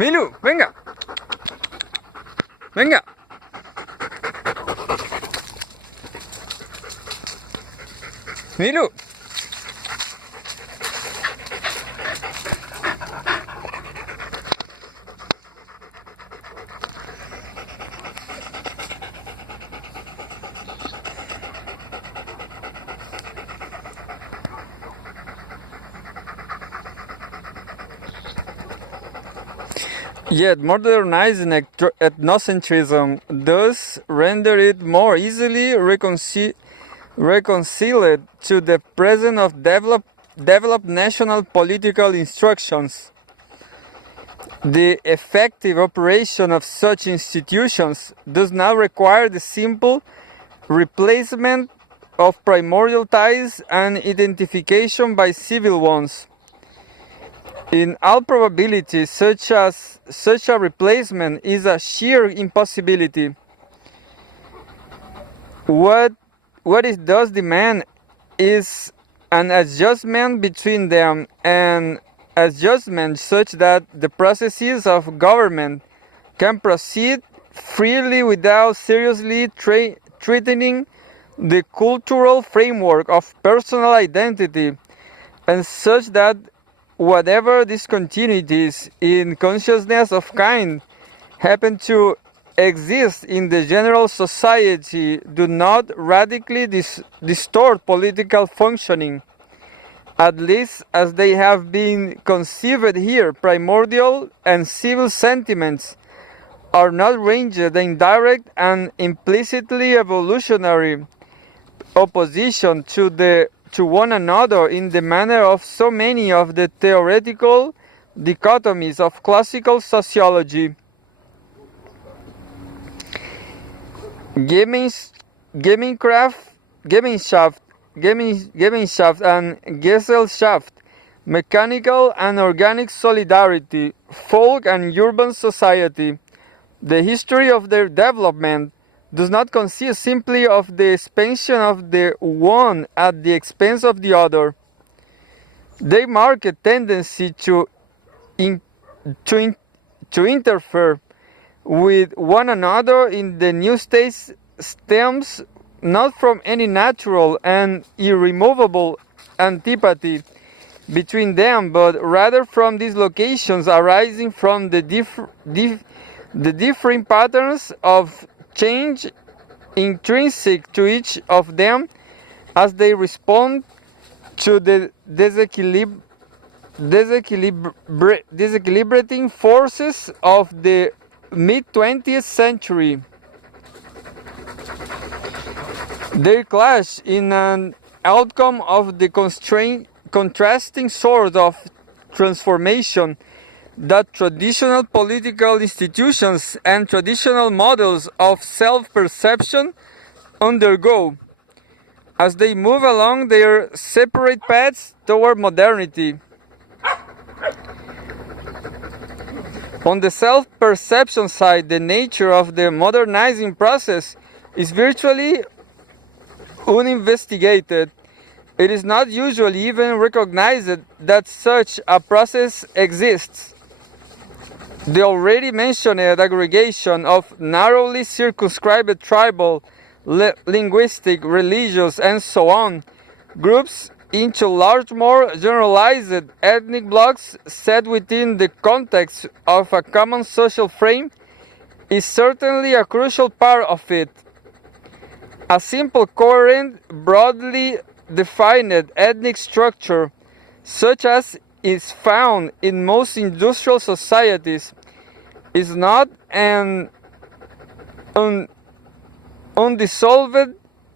Milu, venga. Venga. Milu. Yet modernizing ethnocentrism does render it more easily reconciled to the present of developed national political instructions. The effective operation of such institutions does not require the simple replacement of primordial ties and identification by civil ones. In all probability, such a replacement is a sheer impossibility. What it does demand is an adjustment between them, an adjustment such that the processes of government can proceed freely without seriously threatening the cultural framework of personal identity, and such that whatever discontinuities in consciousness of kind happen to exist in the general society do not radically distort political functioning, at least as they have been conceived here. Primordial and civil sentiments are not ranged in direct and implicitly evolutionary opposition to one another in the manner of so many of the theoretical dichotomies of classical sociology. Gemeinschaft and Gesellschaft, mechanical and organic solidarity, folk and urban society. The history of their development does not consist simply of the expansion of the one at the expense of the other. They mark a tendency to interfere with one another in the new states stems not from any natural and irremovable antipathy between them, but rather from dislocations arising from the differing patterns of change intrinsic to each of them as they respond to the disequilibrating forces of the mid-20th century. They clash in an outcome of the contrasting sort of transformation that traditional political institutions and traditional models of self-perception undergo as they move along their separate paths toward modernity. On the self-perception side, the nature of the modernizing process is virtually uninvestigated. It is not usually even recognized that such a process exists. The already mentioned aggregation of narrowly circumscribed tribal, linguistic, religious, and so on groups into large, more generalized ethnic blocks set within the context of a common social frame is certainly a crucial part of it. A simple, coherent, broadly defined ethnic structure, such as is found in most industrial societies, is not an undissolved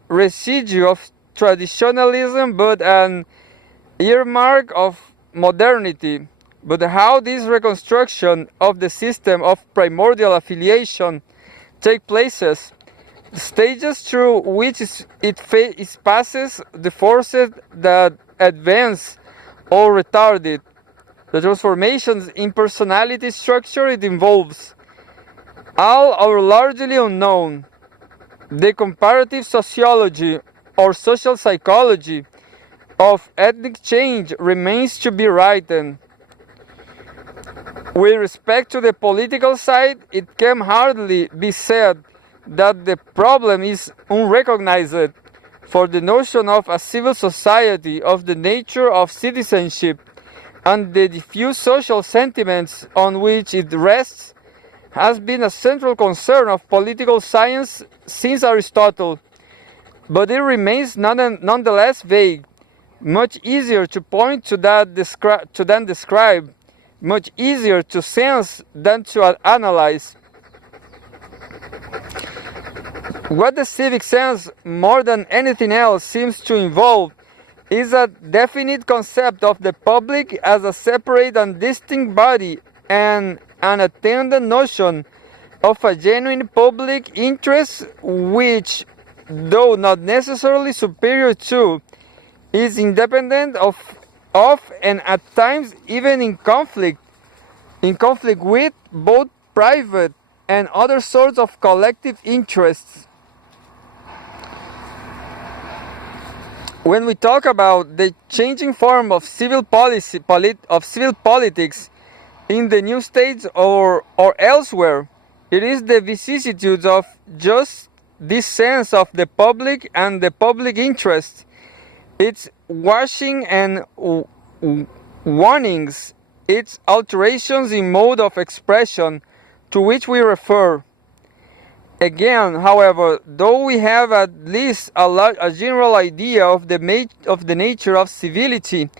residue of traditionalism, but an earmark of modernity. But how this reconstruction of the system of primordial affiliation take places, the stages through which it passes, the forces that advance or retard it, the transformations in personality structure it involves, all are largely unknown. The comparative sociology or social psychology of ethnic change remains to be written. With respect to the political side, it can hardly be said that the problem is unrecognized, for the notion of a civil society, of the nature of citizenship, and the diffuse social sentiments on which it rests, has been a central concern of political science since Aristotle, but it remains nonetheless vague, much easier to point to than describe, much easier to sense than to analyze. What the civic sense, more than anything else, seems to involve is a definite concept of the public as a separate and distinct body, and an attendant notion of a genuine public interest which, though not necessarily superior to, is independent of and at times even in conflict with both private and other sorts of collective interests. When we talk about the changing form of civil politics in the new states or elsewhere, it is the vicissitudes of just this sense of the public and the public interest, its washing and warnings, its alterations in mode of expression, to which we refer. Again, however, though we have at least a general idea of the nature of civility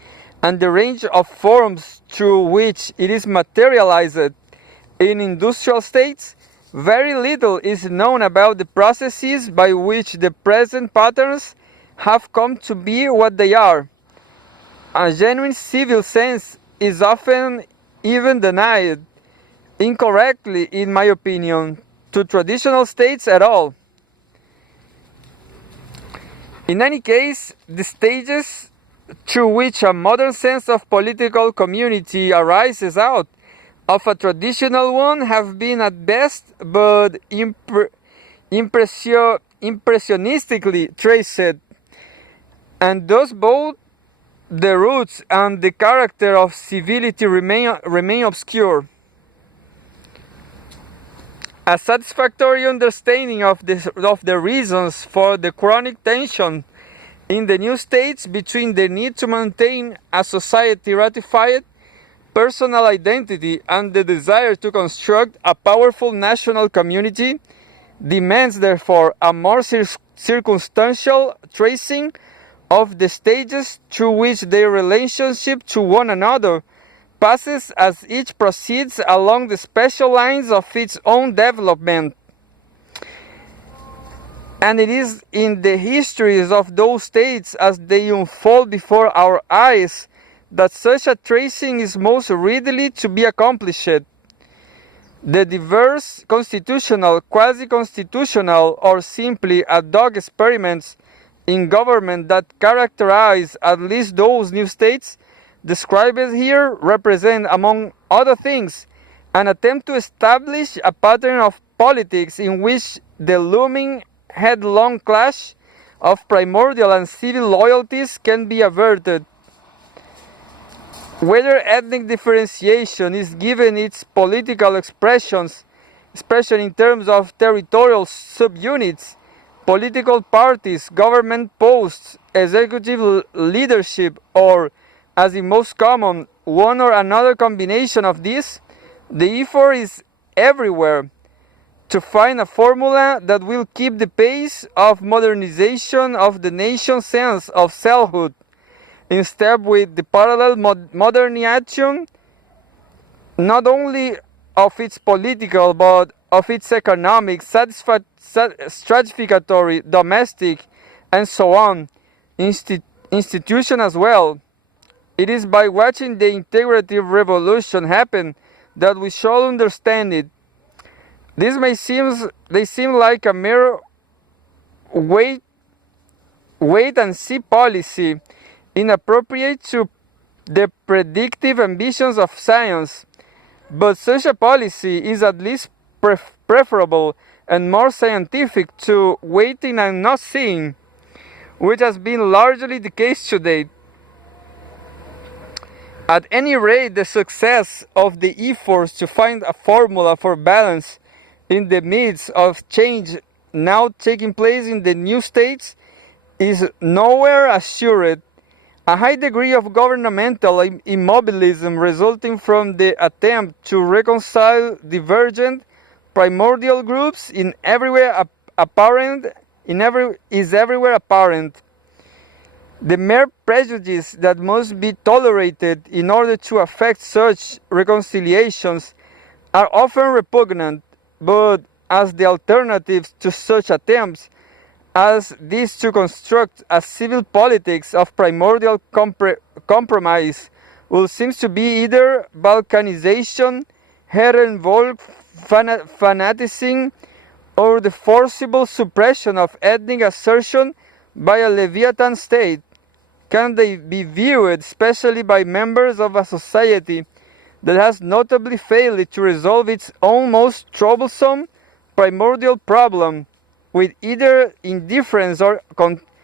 and the range of forms through which it is materialized in industrial states, very little is known about the processes by which the present patterns have come to be what they are. A genuine civil sense is often even denied, incorrectly in my opinion, to traditional states at all. In any case, the stages through which a modern sense of political community arises out of a traditional one have been at best but impressionistically traced, and thus both the roots and the character of civility remain obscure. A satisfactory understanding of the reasons for the chronic tension in the new states between the need to maintain a society ratified personal identity and the desire to construct a powerful national community demands therefore a more circumstantial tracing of the stages through which their relationship to one another passes as each proceeds along the special lines of its own development. And it is in the histories of those states as they unfold before our eyes that such a tracing is most readily to be accomplished. The diverse constitutional, quasi-constitutional, or simply ad hoc experiments in government that characterize at least those new states described here represent, among other things, an attempt to establish a pattern of politics in which the looming headlong clash of primordial and civil loyalties can be averted. Whether ethnic differentiation is given its political expression in terms of territorial subunits, political parties, government posts, executive leadership, or, as is most common, one or another combination of these, the effort is everywhere to find a formula that will keep the pace of modernization of the nation's sense of selfhood in step with the parallel modernization not only of its political but of its economic, stratificatory, domestic, and so on institution as well. It is by watching the integrative revolution happen that we shall understand it. They seem like a mere wait and see policy, inappropriate to the predictive ambitions of science, but such a policy is at least preferable and more scientific to waiting and not seeing, which has been largely the case today. At any rate, the success of the efforts to find a formula for balance in the midst of change now taking place in the new states is nowhere assured. A high degree of governmental immobilism resulting from the attempt to reconcile divergent primordial groups is everywhere apparent. The mere prejudice that must be tolerated in order to effect such reconciliations are often repugnant, but as the alternatives to such attempts as this to construct a civil politics of primordial compromise will seem to be either balkanization, Herrenvolk fanaticism, or the forcible suppression of ethnic assertion by a Leviathan state. Can they be viewed, especially by members of a society that has notably failed to resolve its own most troublesome primordial problem, with either indifference or contempt?